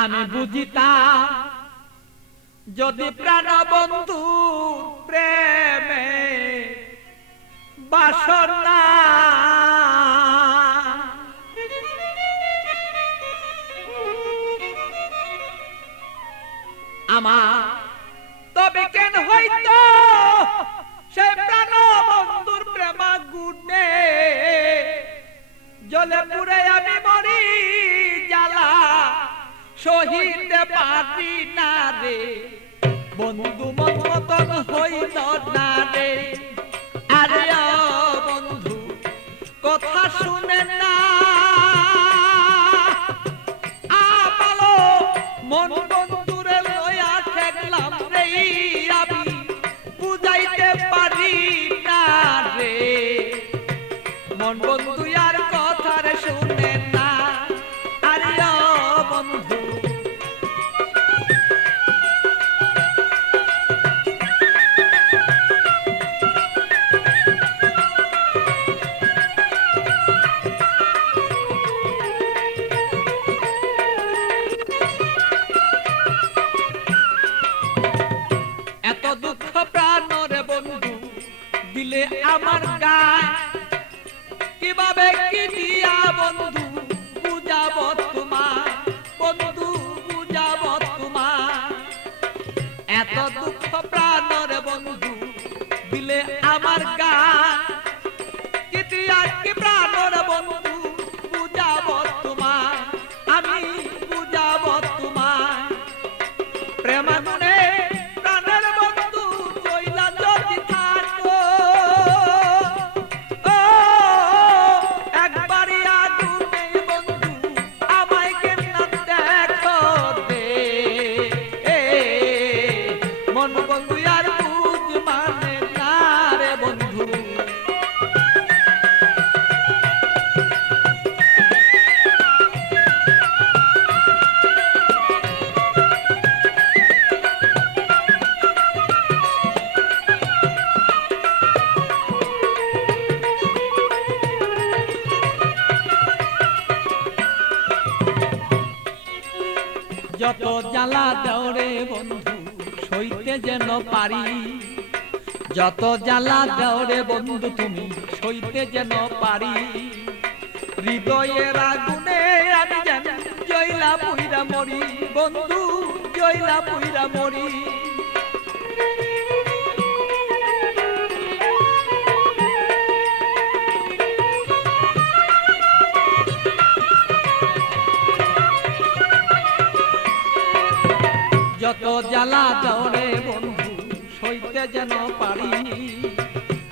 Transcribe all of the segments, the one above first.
আমি বুঝিতাম যদি প্রাণ বন্ধু প্রেমে বাসনা আমার তবে কেন হইতো সে প্রাণ বন্ধুর প্রেমা গুণে জলে পুরে আমি মরি জ্বালা সহিতে পারি না রে বন্ধু মন মতন হইল না রে আরে বন্ধু কথা শুনে না আমালো মন বন্ধুরে লয়া ঠেকলাম রে আমি বুঝাইতে পারি না রে মন বন্ধু আর কথা রে শুনে না আরে বন্ধু দিলে আমার গায় কিভাবে কি দিয়া বন্ধু বুঝাব তোমার বন্ধু বুঝাব তোমার এত দুঃখ প্রাণের বন্ধু দিলে আমার গায় কি দিয়া কি প্রাণের বন্ধু বুঝাব তোমার আমি বুঝাব তোমার প্রেমাগুনে প্রাণের বন্ধু জয়লা যদি যত জ্বালা দেওরে বন্ধু সইতে যেন পারি যত জ্বালা দেওরে বন্ধু তুমি সইতে যেন পারি হৃদয়ের আগুনে আমি যেন জয়লা পুইরা মরি বন্ধু জয়লা পুইরা মরি যত জ্বালা দেওরে বন্ধু সইতে যেন পারি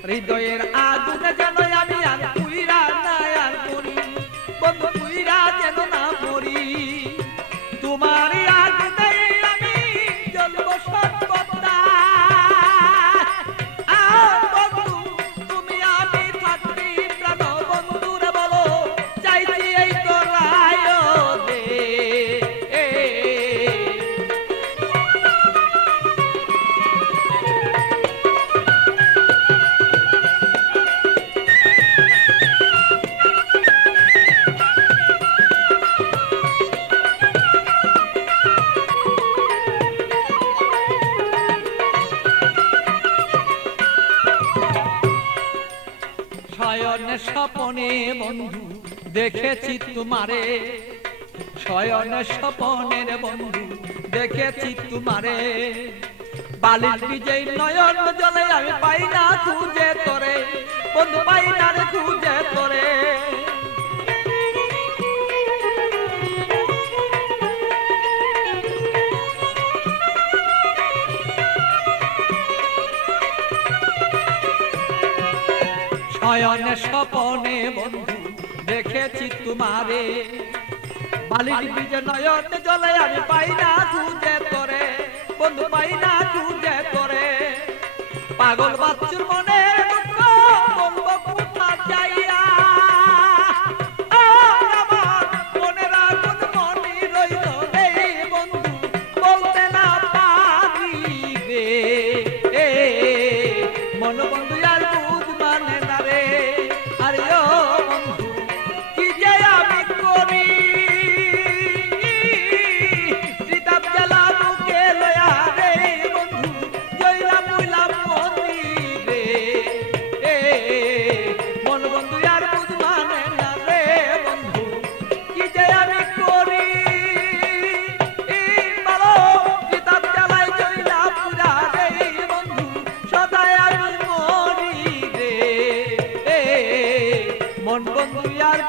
হৃদয়ের আগুনে যেন আমি আর পুইরা না আর করি বন্ধু পুইরা যেন না মরি তোমার আগুনে আমি জ্বলব সর্বদা বন্ধু তুমি আমি থাকবি প্রাণ বন্ধুরে বলো চাইছি এই তোরায় দে শয়নে স্বপনে বন্ধু দেখেছি তোমারে শয়নে স্বপনের বন্ধু দেখেছি তোমারে বালির বিজয় নয়ন জলে আমি পাই না খুঁজে তোরে বন্ধু পাই না রে খুঁজে তোরে শয়নে স্বপনে বন্ধু দেখেছি তোমারে বালির বিজয় নয়ন জলে আমি পাই না খুঁজে তোরে বন্ধু পাই না খুঁজে তোরে পাগল বাচ্চুর মনে দুঃখ বলবো কোথা যাইয়া আমার মনের আগুন মনে রইল এই বন্ধু বলতে না পারি রে মন বন্ধু আর বুঝ মানে না রে আরে ও বন্ধু কি যে জীবন বন্ধু আর